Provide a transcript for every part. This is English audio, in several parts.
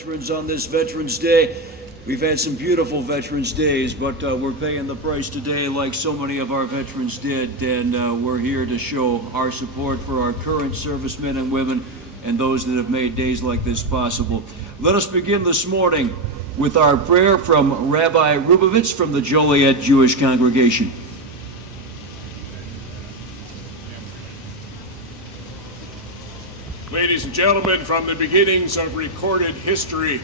veterans on this Veterans Day. We've had some beautiful Veterans Days, but we're paying the price today like so many of our veterans did, and we're here to show our support for our current servicemen and women and those that have made days like this possible. Let us begin this morning with our prayer from Rabbi Rubovitz from the Joliet Jewish congregation. Ladies and gentlemen, from the beginnings of recorded history,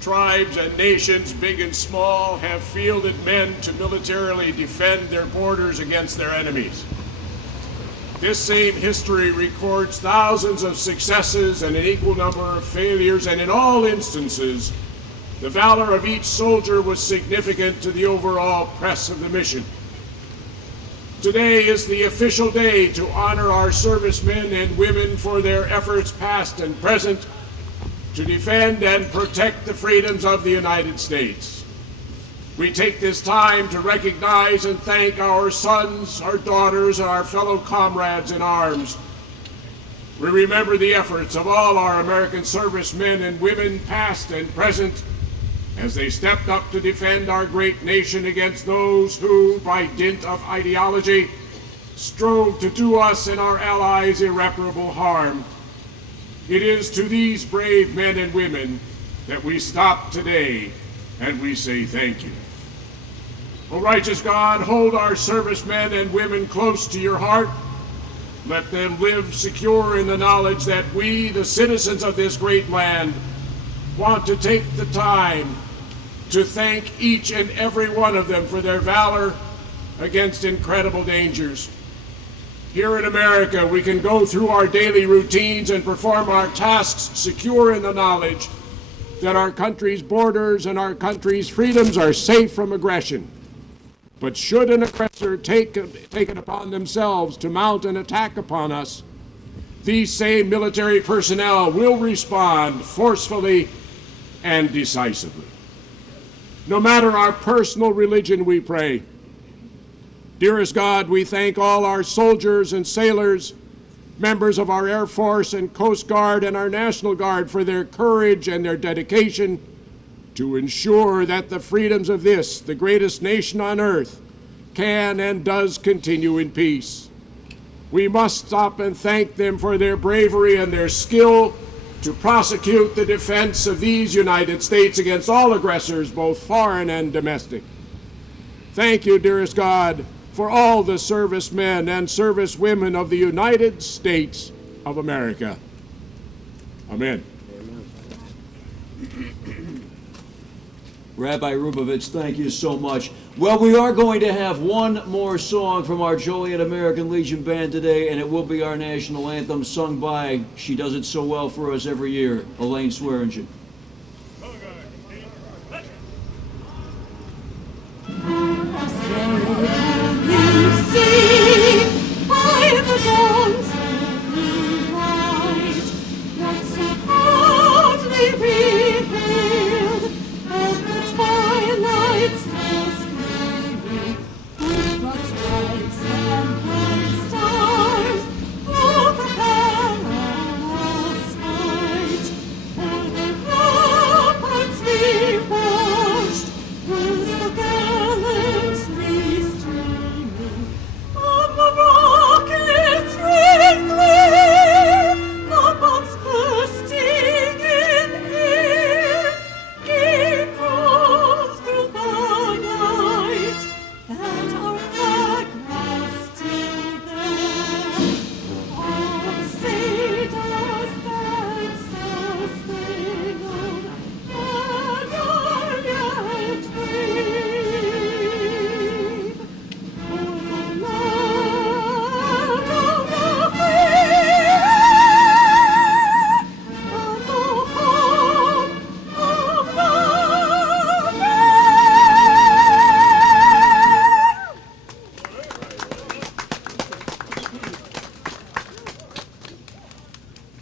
tribes and nations, big and small, have fielded men to militarily defend their borders against their enemies. This same history records thousands of successes and an equal number of failures, and in all instances, the valor of each soldier was significant to the overall press of the mission. Today is the official day to honor our servicemen and women for their efforts past and present to defend and protect the freedoms of the United States. We take this time to recognize and thank our sons, our daughters, and our fellow comrades in arms. We remember the efforts of all our American servicemen and women, past and present, as they stepped up to defend our great nation against those who, by dint of ideology, strove to do us and our allies irreparable harm. It is to these brave men and women that we stop today and we say thank you. O righteous God, hold our servicemen and women close to your heart. Let them live secure in the knowledge that we, the citizens of this great land, want to take the time to thank each and every one of them for their valor against incredible dangers. Here in America, we can go through our daily routines and perform our tasks secure in the knowledge that our country's borders and our country's freedoms are safe from aggression. But should an aggressor take it upon themselves to mount an attack upon us, these same military personnel will respond forcefully and decisively. No matter our personal religion, we pray. Dearest God, we thank all our soldiers and sailors, members of our Air Force and Coast Guard and our National Guard for their courage and their dedication to ensure that the freedoms of this, the greatest nation on earth, can and does continue in peace. We must stop and thank them for their bravery and their skill to prosecute the defense of these United States against all aggressors, both foreign and domestic. Thank you, dearest God, for all the servicemen and servicewomen of the United States of America. Amen. Rabbi Rubovitz, thank you so much. Well, we are going to have one more song from our Joliet American Legion Band today, and it will be our national anthem sung by, she does it so well for us every year, Elaine Swearingen.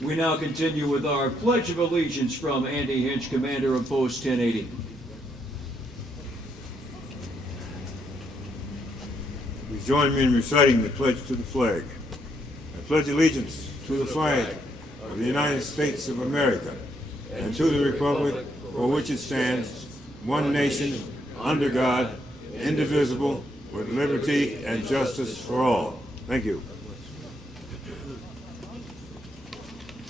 We now continue with our Pledge of Allegiance from Andy Hinch, Commander of Post 1080. Please join me in reciting the pledge to the flag. I pledge allegiance to the flag of the United States of America and to the republic for which it stands, one nation, under God, indivisible, with liberty and justice for all. Thank you.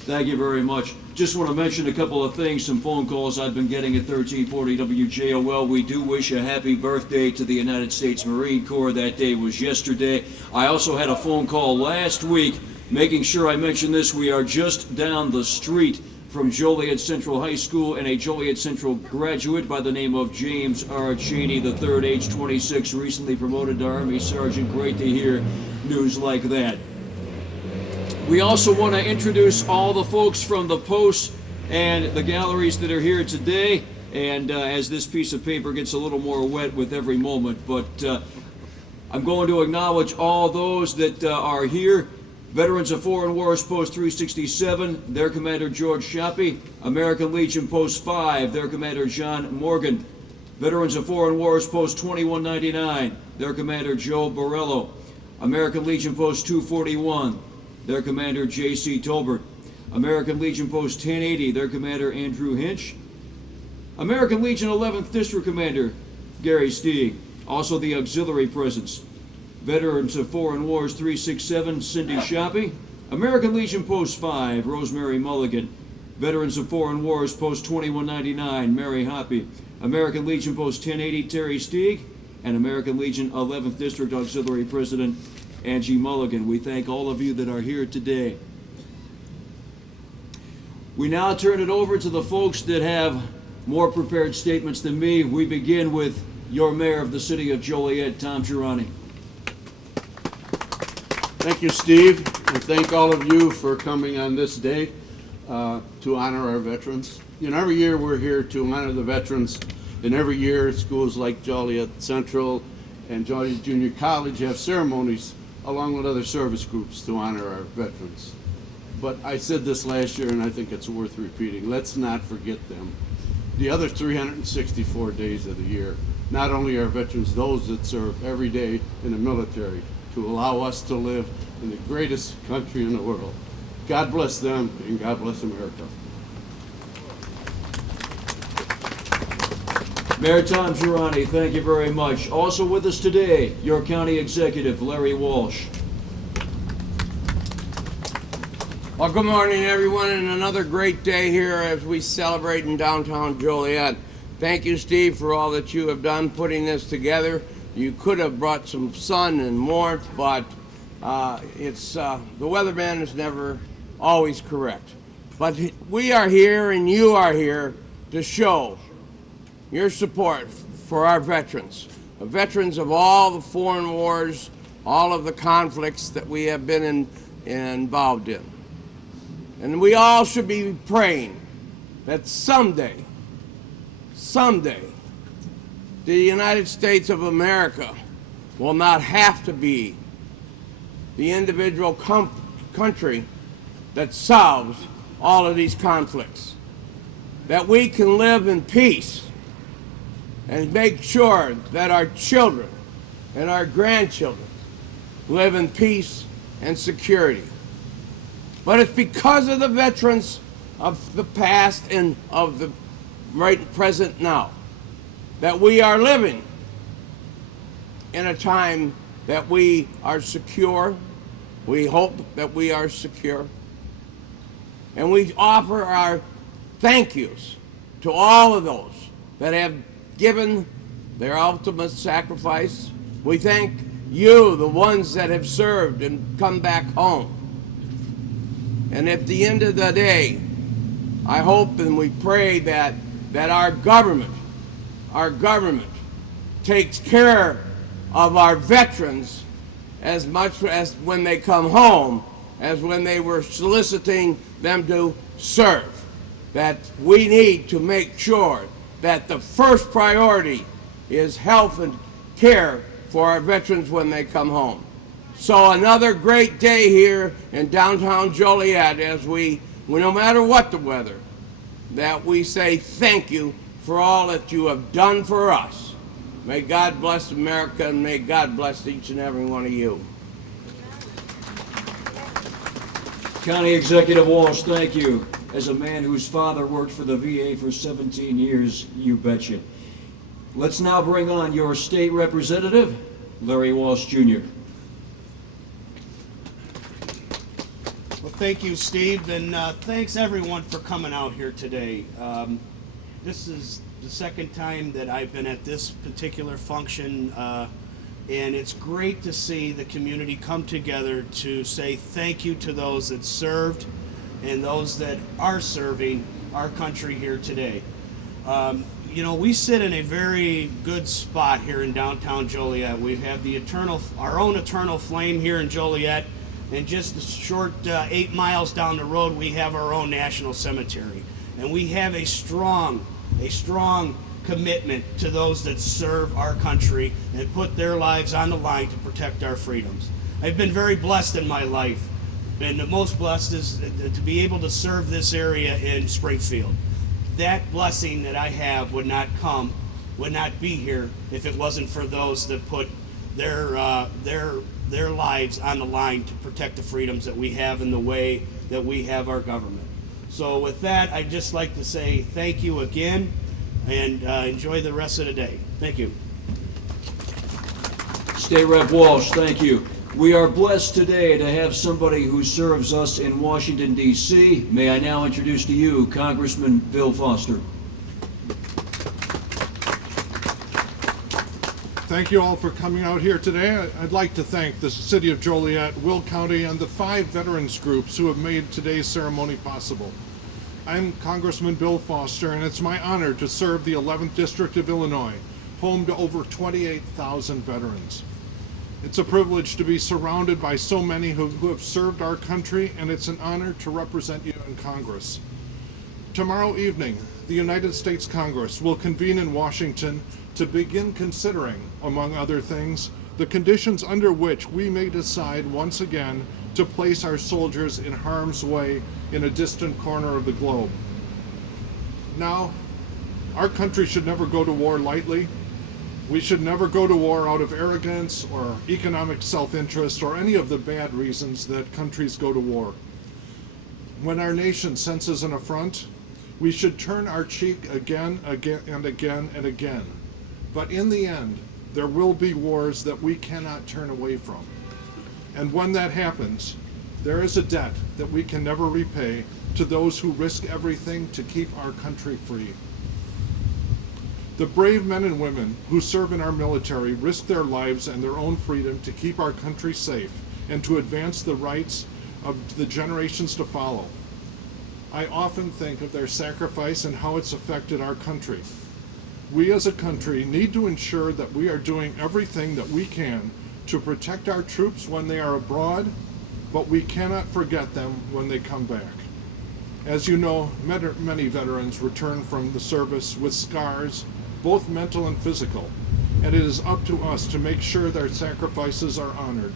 Thank you very much. Just want to mention a couple of things, some phone calls I've been getting at 1340 WJOL. We do wish a happy birthday to the United States Marine Corps. That day was yesterday. I also had a phone call last week making sure I mention this. We are just down the street from Joliet Central High School, and a Joliet Central graduate by the name of James R. Cheney III, age 26, recently promoted to Army Sergeant. Great to hear news like that. We also want to introduce all the folks from the posts and the galleries that are here today, and as this piece of paper gets a little more wet with every moment, but I'm going to acknowledge all those that are here. Veterans of Foreign Wars Post 367, their commander George Shoppy. American Legion Post 5, their commander John Morgan. Veterans of Foreign Wars Post 2199, their commander Joe Borello. American Legion Post 241, their commander J.C. Tolbert. American Legion Post 1080, their commander Andrew Hinch. American Legion 11th District Commander Gary Stieg. Also the auxiliary presence. Veterans of Foreign Wars 367, Cindy Shoppy. American Legion Post 5, Rosemary Mulligan. Veterans of Foreign Wars Post 2199, Mary Hoppy. American Legion Post 1080, Terry Stieg. And American Legion 11th District Auxiliary President Angie Mulligan. We thank all of you that are here today. We now turn it over to the folks that have more prepared statements than me. We begin with your mayor of the city of Joliet, Tom Girani. Thank you, Steve, and thank all of you for coming on this day to honor our veterans. You know, every year we're here to honor the veterans, and every year schools like Joliet Central and Joliet Junior College have ceremonies along with other service groups to honor our veterans. But I said this last year, and I think it's worth repeating. Let's not forget them. The other 364 days of the year, not only are veterans those that serve every day in the military, to allow us to live in the greatest country in the world. God bless them, and God bless America. Mayor Tom Girani, thank you very much. Also with us today, your county executive, Larry Walsh. Well, good morning, everyone, and another great day here as we celebrate in downtown Joliet. Thank you, Steve, for all that you have done putting this together. You could have brought some sun and warmth, but the weatherman is never always correct. But we are here and you are here to show your support for our veterans, the veterans of all the foreign wars, all of the conflicts that we have been involved in. And we all should be praying that someday, the United States of America will not have to be the individual country that solves all of these conflicts. That we can live in peace and make sure that our children and our grandchildren live in peace and security. But it's because of the veterans of the past and of the right present now that we are living in a time that we are secure. We hope that we are secure. And we offer our thank yous to all of those that have given their ultimate sacrifice. We thank you, the ones that have served and come back home. And at the end of the day, I hope and we pray that our government takes care of our veterans as much as when they come home as when they were soliciting them to serve. That we need to make sure that the first priority is health and care for our veterans when they come home. So another great day here in downtown Joliet as we no matter what the weather, that we say thank you for all that you have done for us. May God bless America, and may God bless each and every one of you. County Executive Walsh, thank you. as a man whose father worked for the VA for 17 years, you betcha. Let's now bring on your state representative, Larry Walsh Jr. Well, thank you, Steve, and thanks everyone for coming out here today. This is the second time that I've been at this particular function, and it's great to see the community come together to say thank you to those that served and those that are serving our country here today. You know, we sit in a very good spot here in downtown Joliet. We have our own eternal flame here in Joliet, and just a short 8 miles down the road, we have our own national cemetery. And we have a strong commitment to those that serve our country and put their lives on the line to protect our freedoms. I've been very blessed in my life, and the most blessed is to be able to serve this area in Springfield. That blessing that I have would not be here if it wasn't for those that put their lives on the line to protect the freedoms that we have in the way that we have our government. So with that, I'd just like to say thank you again, and enjoy the rest of the day. Thank you. State Rep Walsh, thank you. We are blessed today to have somebody who serves us in Washington, D.C. May I now introduce to you Congressman Bill Foster. Thank you all for coming out here today. I'd like to thank the City of Joliet, Will County, and the 5 veterans groups who have made today's ceremony possible. I'm Congressman Bill Foster, and it's my honor to serve the 11th District of Illinois, home to over 28,000 veterans. It's a privilege to be surrounded by so many who have served our country, and it's an honor to represent you in Congress. Tomorrow evening, the United States Congress will convene in Washington to begin considering, among other things, the conditions under which we may decide once again to place our soldiers in harm's way in a distant corner of the globe. Now, our country should never go to war lightly. We should never go to war out of arrogance or economic self-interest or any of the bad reasons that countries go to war. When our nation senses an affront, we should turn our cheek again and again. But in the end, there will be wars that we cannot turn away from. And when that happens, there is a debt that we can never repay to those who risk everything to keep our country free. The brave men and women who serve in our military risk their lives and their own freedom to keep our country safe and to advance the rights of the generations to follow. I often think of their sacrifice and how it's affected our country. We as a country need to ensure that we are doing everything that we can to protect our troops when they are abroad, but we cannot forget them when they come back. As you know, many veterans return from the service with scars, both mental and physical, and it is up to us to make sure their sacrifices are honored.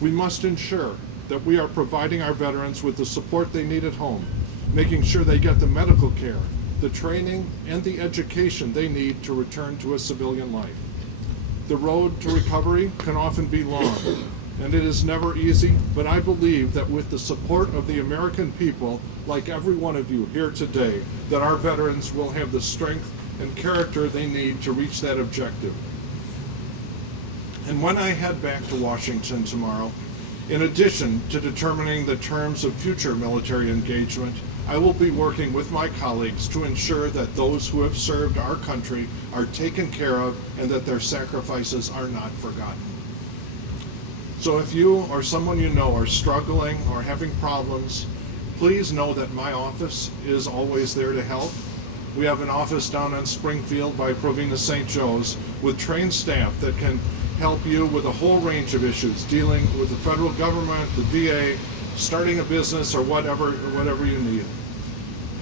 We must ensure that we are providing our veterans with the support they need at home, making sure they get the medical care, the training, and the education they need to return to a civilian life. The road to recovery can often be long, and it is never easy, but I believe that with the support of the American people, like every one of you here today, that our veterans will have the strength and character they need to reach that objective. And when I head back to Washington tomorrow, in addition to determining the terms of future military engagement, I will be working with my colleagues to ensure that those who have served our country are taken care of and that their sacrifices are not forgotten. So if you or someone you know are struggling or having problems, please know that my office is always there to help. We have an office down on Springfield by Provena St. Joe's with trained staff that can help you with a whole range of issues dealing with the federal government, the VA, starting a business, or whatever you need.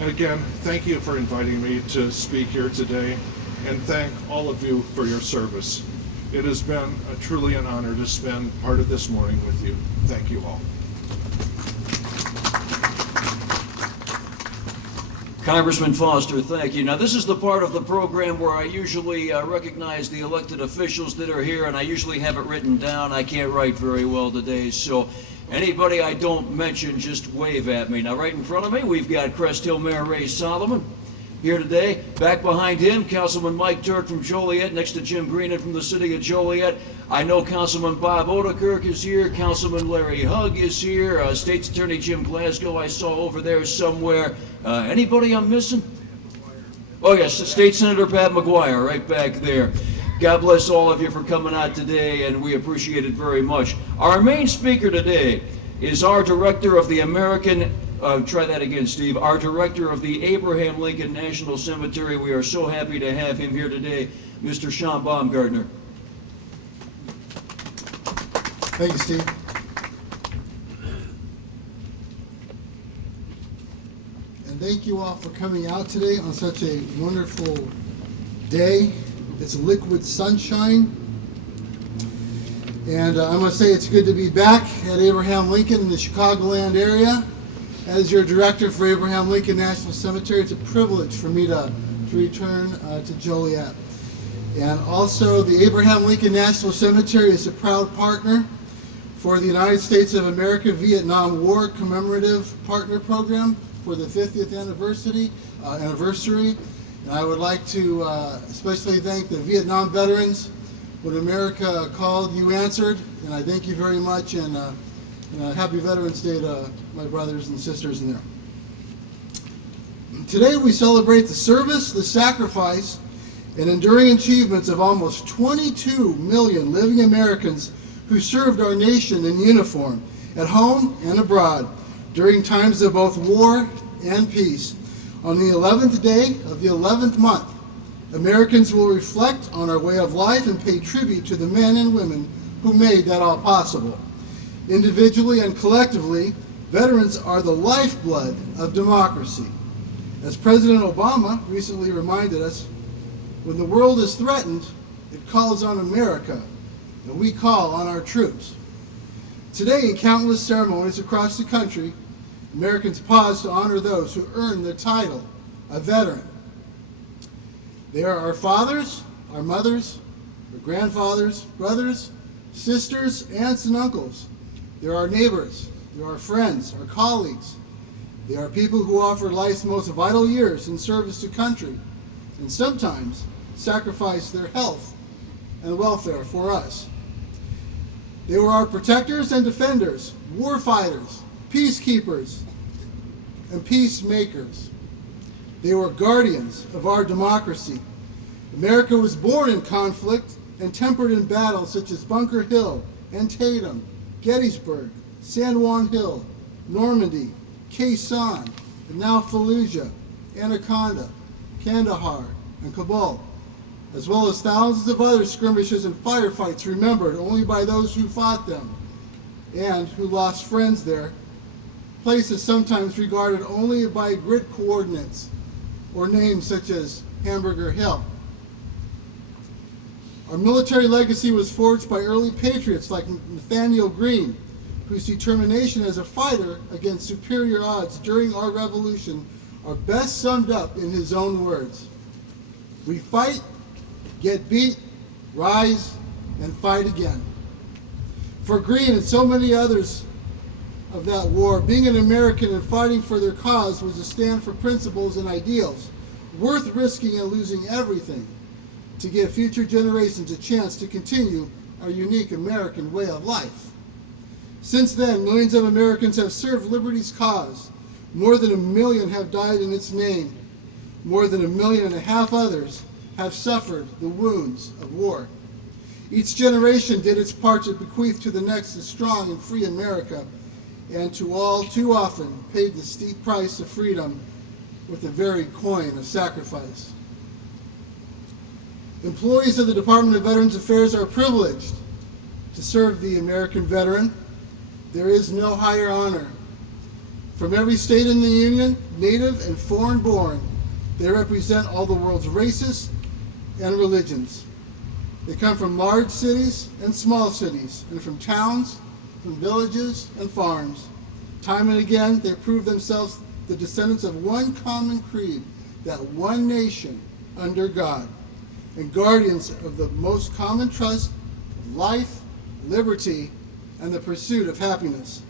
And again, thank you for inviting me to speak here today, and thank all of you for your service. It has been truly an honor to spend part of this morning with you. Thank you all. Congressman Foster, thank you. Now, this is the part of the program where I usually recognize the elected officials that are here, and I usually have it written down. I can't write very well today, so Anybody I don't mention, just wave at me. Now, right in front of me, we've got Crest Hill Mayor Ray Solomon here today. Back behind him, Councilman Mike Turk from Joliet, next to Jim Greenan from the city of Joliet. I know Councilman Bob Odekirk is here. Councilman Larry Hugg is here. State's Attorney Jim Glasgow I saw over there somewhere. Anybody I'm missing? Oh yes, State Senator Pat McGuire right back there. God bless all of you for coming out today, and we appreciate it very much. Our main speaker today is our director of the American, try that again, Steve, our director of the Abraham Lincoln National Cemetery. We are so happy to have him here today, Mr. Sean Baumgartner. Thank you, Steve. And thank you all for coming out today on such a wonderful day. It's liquid sunshine. And I must say it's good to be back at Abraham Lincoln in the Chicagoland area. As your director for Abraham Lincoln National Cemetery, it's a privilege for me to return to Joliet. And also, the Abraham Lincoln National Cemetery is a proud partner for the United States of America Vietnam War Commemorative Partner Program for the 50th anniversary. And I would like to especially thank the Vietnam veterans. When America called, you answered, and I thank you very much, and happy Veterans Day to my brothers and sisters in there. Today we celebrate the service, the sacrifice, and enduring achievements of almost 22 million living Americans who served our nation in uniform, at home and abroad, during times of both war and peace. On the 11th day of the 11th month, Americans will reflect on our way of life and pay tribute to the men and women who made that all possible. Individually and collectively, veterans are the lifeblood of democracy. As President Obama recently reminded us, when the world is threatened, it calls on America, and we call on our troops. Today, in countless ceremonies across the country, Americans pause to honor those who earned the title of veteran. They are our fathers, our mothers, our grandfathers, brothers, sisters, aunts, and uncles. They're our neighbors, they're our friends, our colleagues. They are people who offered life's most vital years in service to country, and sometimes sacrificed their health and welfare for us. They were our protectors and defenders, war fighters, peacekeepers, and peacemakers. They were guardians of our democracy. America was born in conflict and tempered in battles such as Bunker Hill, Antietam, Gettysburg, San Juan Hill, Normandy, Khe Sanh, and now Fallujah, Anaconda, Kandahar, and Kabul, as well as thousands of other skirmishes and firefights remembered only by those who fought them and who lost friends there, places sometimes regarded only by grid coordinates or names such as Hamburger Hill. Our military legacy was forged by early patriots like Nathaniel Greene, whose determination as a fighter against superior odds during our revolution are best summed up in his own words. We fight, get beat, rise, and fight again. For Greene and so many others of that war, being an American and fighting for their cause was a stand for principles and ideals, worth risking and losing everything to give future generations a chance to continue our unique American way of life. Since then, millions of Americans have served liberty's cause. More than 1 million have died in its name. More than 1.5 million others have suffered the wounds of war. Each generation did its part to bequeath to the next a strong and free America, and to all too often paid the steep price of freedom with the very coin of sacrifice. Employees of the Department of Veterans Affairs are privileged to serve the American veteran. There is no higher honor. From every state in the Union, native and foreign born, they represent all the world's races and religions. They come from large cities and small cities, and from towns, from villages and farms. Time and again, they prove themselves the descendants of one common creed, that one nation under God, and guardians of the most common trust of life, liberty, and the pursuit of happiness.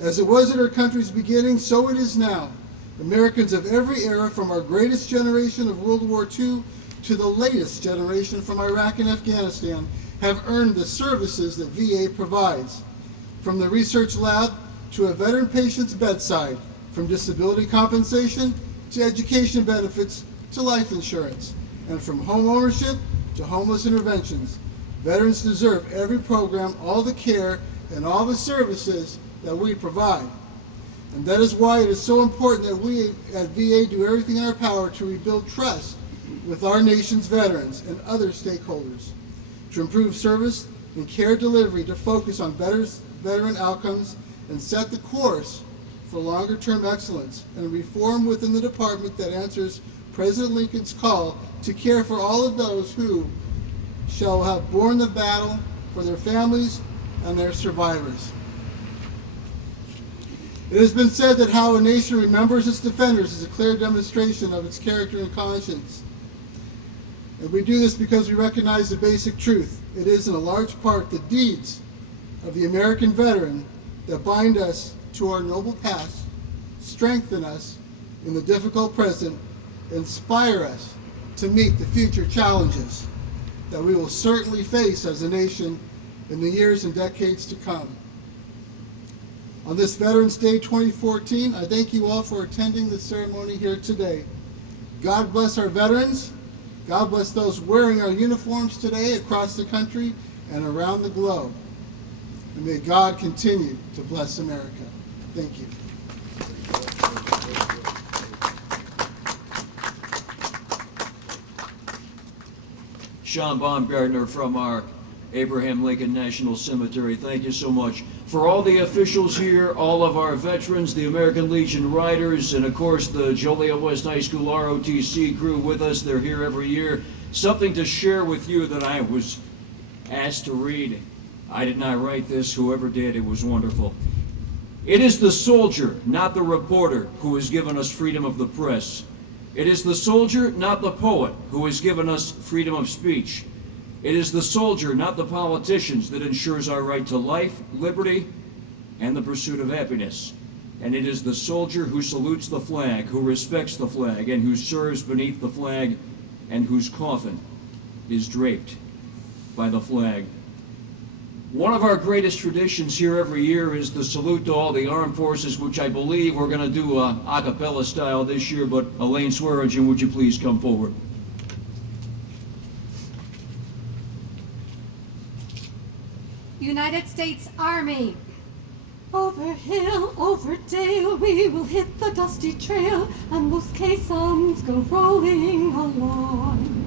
As it was at our country's beginning, so it is now. Americans of every era, from our greatest generation of World War II to the latest generation from Iraq and Afghanistan, have earned the services that VA provides. From the research lab to a veteran patient's bedside, from disability compensation to education benefits to life insurance, and from home ownership to homeless interventions. Veterans deserve every program, all the care, and all the services that we provide. And that is why it is so important that we at VA do everything in our power to rebuild trust with our nation's veterans and other stakeholders, to improve service and care delivery, to focus on veteran outcomes and set the course for longer-term excellence, and reform within the department that answers President Lincoln's call to care for all of those who shall have borne the battle for their families and their survivors. It has been said that how a nation remembers its defenders is a clear demonstration of its character and conscience. And we do this because we recognize the basic truth. It is in a large part the deeds of the American veteran that bind us to our noble past, strengthen us in the difficult present, inspire us to meet the future challenges that we will certainly face as a nation in the years and decades to come. On this Veterans Day 2014, I thank you all for attending the ceremony here today. God bless our veterans. God bless those wearing our uniforms today across the country and around the globe. And may God continue to bless America. Thank you. Sean Baumgartner from our Abraham Lincoln National Cemetery. Thank you so much. For all the officials here, all of our veterans, the American Legion Riders, and of course the Joliet West High School ROTC crew with us, they're here every year. Something to share with you that I was asked to read. I did not write this, whoever did, it was wonderful. It is the soldier, not the reporter, who has given us freedom of the press. It is the soldier, not the poet, who has given us freedom of speech. It is the soldier, not the politicians, that ensures our right to life, liberty, and the pursuit of happiness. And it is the soldier who salutes the flag, who respects the flag, and who serves beneath the flag, and whose coffin is draped by the flag. One of our greatest traditions here every year is the salute to all the armed forces, which I believe we're going to do a cappella style this year, but Elaine Swearingen, would you please come forward? United States Army. Over hill, over dale, we will hit the dusty trail, and those caissons go rolling along.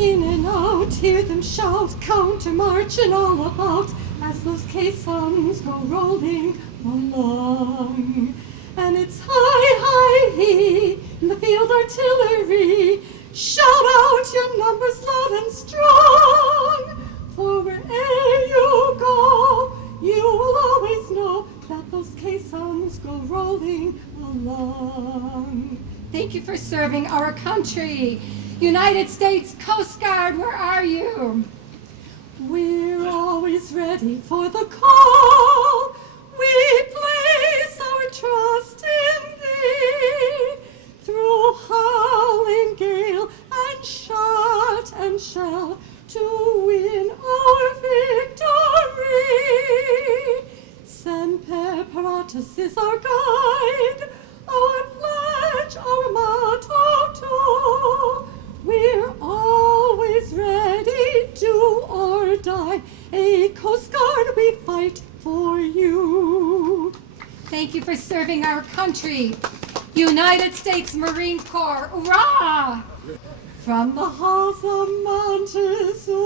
In and out, hear them shout, counter-marching all about, as those caissons go rolling along. And it's hi, hi, he, in the field artillery, shout out your numbers loud and strong. For where'er you go, you will always know that those caissons go rolling along. Thank you for serving our country. United States Coast Guard, where are you? We're always ready for the call. We place our trust in thee. Through howling gale and shot and shell, to win our victory. Semper Paratus is our guide, our pledge, our motto too. We're always ready, do or die. A Coast Guard, we fight for you. Thank you for serving our country. United States Marine Corps, hurrah! From the halls of Montezuma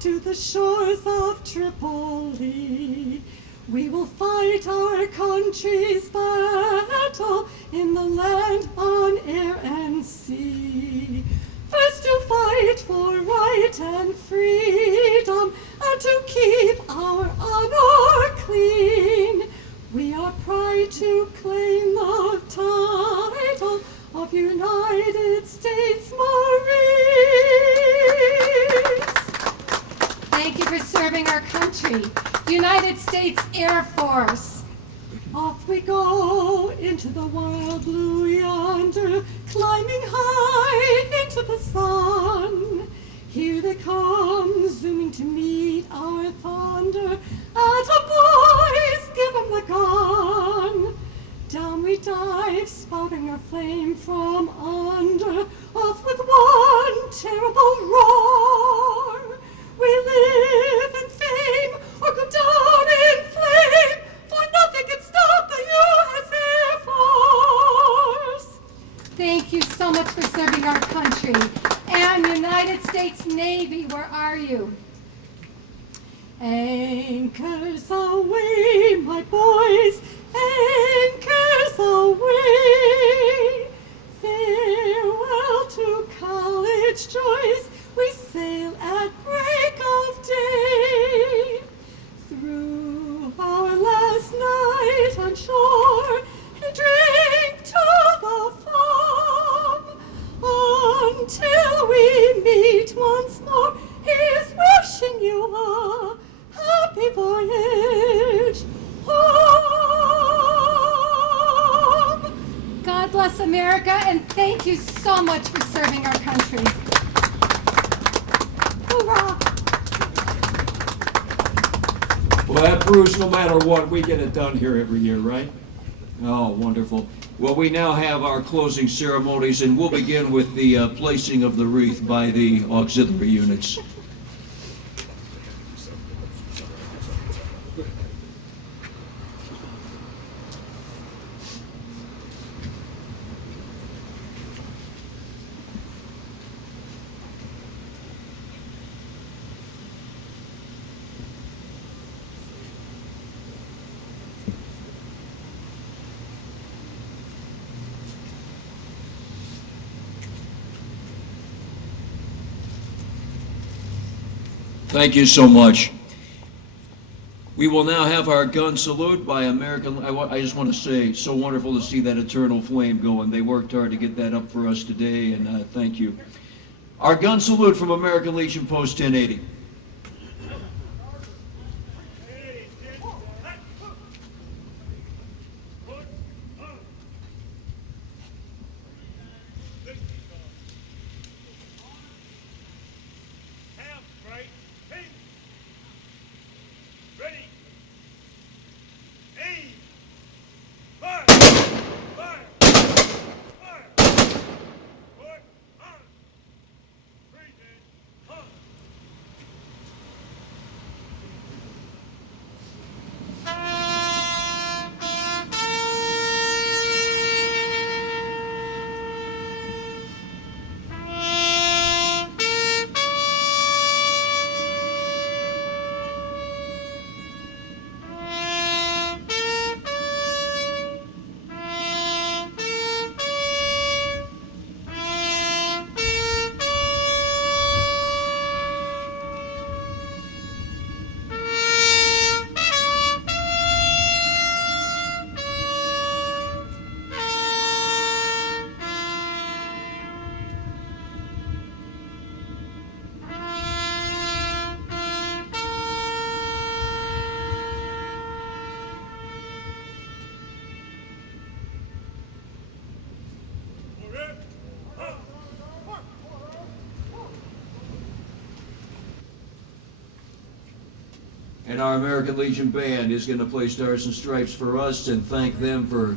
to the shores of Tripoli, we will fight our country's battle in the land, on air and sea. First to fight for right and freedom, and to keep our honor clean. We are proud to claim the title of United States Marines. Thank you for serving our country. United States Air Force. Off we go into the wild blue yonder, climbing high into the sun. Here they come, zooming to meet our thunder. Atta-boys, give 'em the gun. Down we dive, spouting our flame from under, off with one terrible roar. We live in fame or go down in flame, for nothing can stop the U.S. Air Force. Thank you so much for serving our country. And United States Navy, where are you? Anchors away, my boys, anchors away. Farewell to college joys, we sail at break of day. Through our last night on shore, and drink to the foam, until we meet once more. Here's wishing you a happy voyage home. God bless America, and thank you so much for serving our country. Hoorah! Well, that proves no matter what, we get it done here every year, right? Oh, wonderful. Well, we now have our closing ceremonies, and we'll begin with the placing of the wreath by the auxiliary units. Thank you so much. We will now have our gun salute by American. I just want to say, so wonderful to see that eternal flame going. They worked hard to get that up for us today, and thank you. Our gun salute from American Legion Post 1080. And our American Legion Band is going to play Stars and Stripes for us and thank them for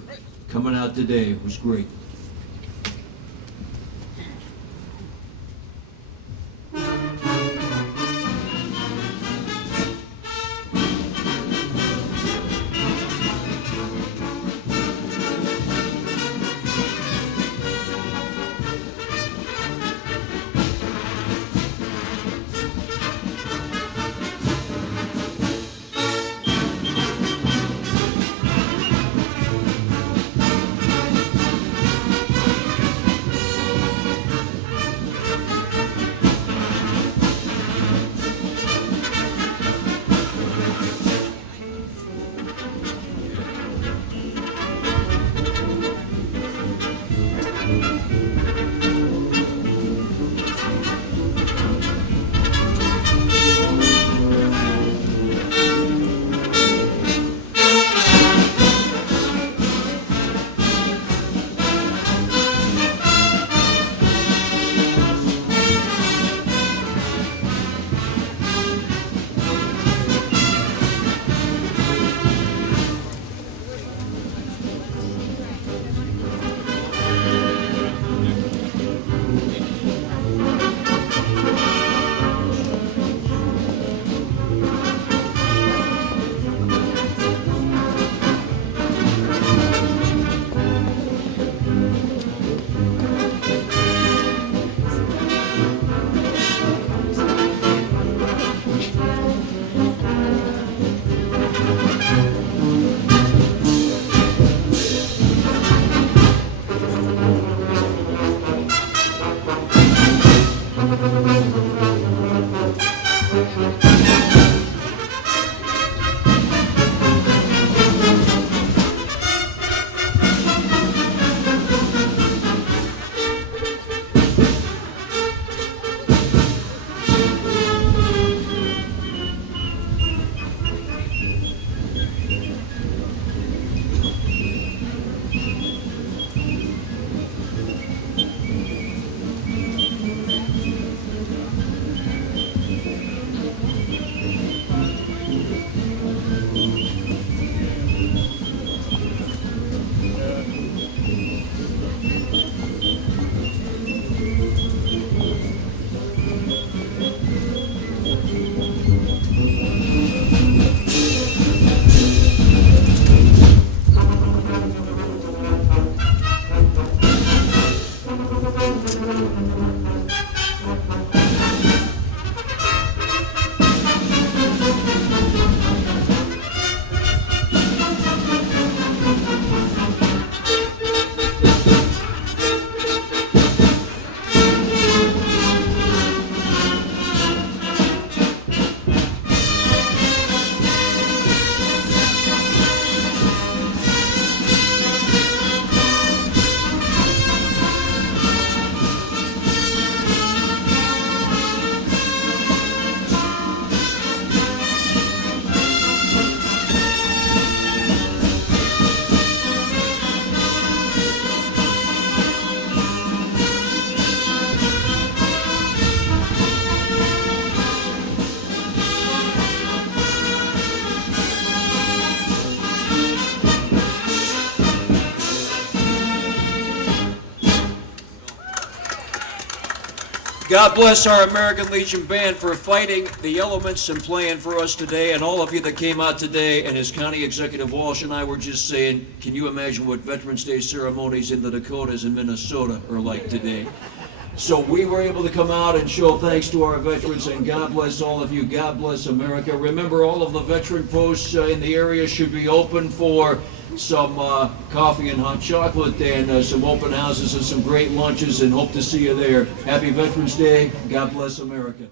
coming out today. It was great. God bless our American Legion Band for fighting the elements and playing for us today, and all of you that came out today. And as County Executive Walsh and I were just saying, can you imagine what Veterans Day ceremonies in the Dakotas and Minnesota are like today? So we were able to come out and show thanks to our veterans, and God bless all of you. God bless America. Remember, all of the veteran posts in the area should be open for some coffee and hot chocolate, and some open houses and some great lunches, and hope to see you there. Happy Veterans Day. God bless America.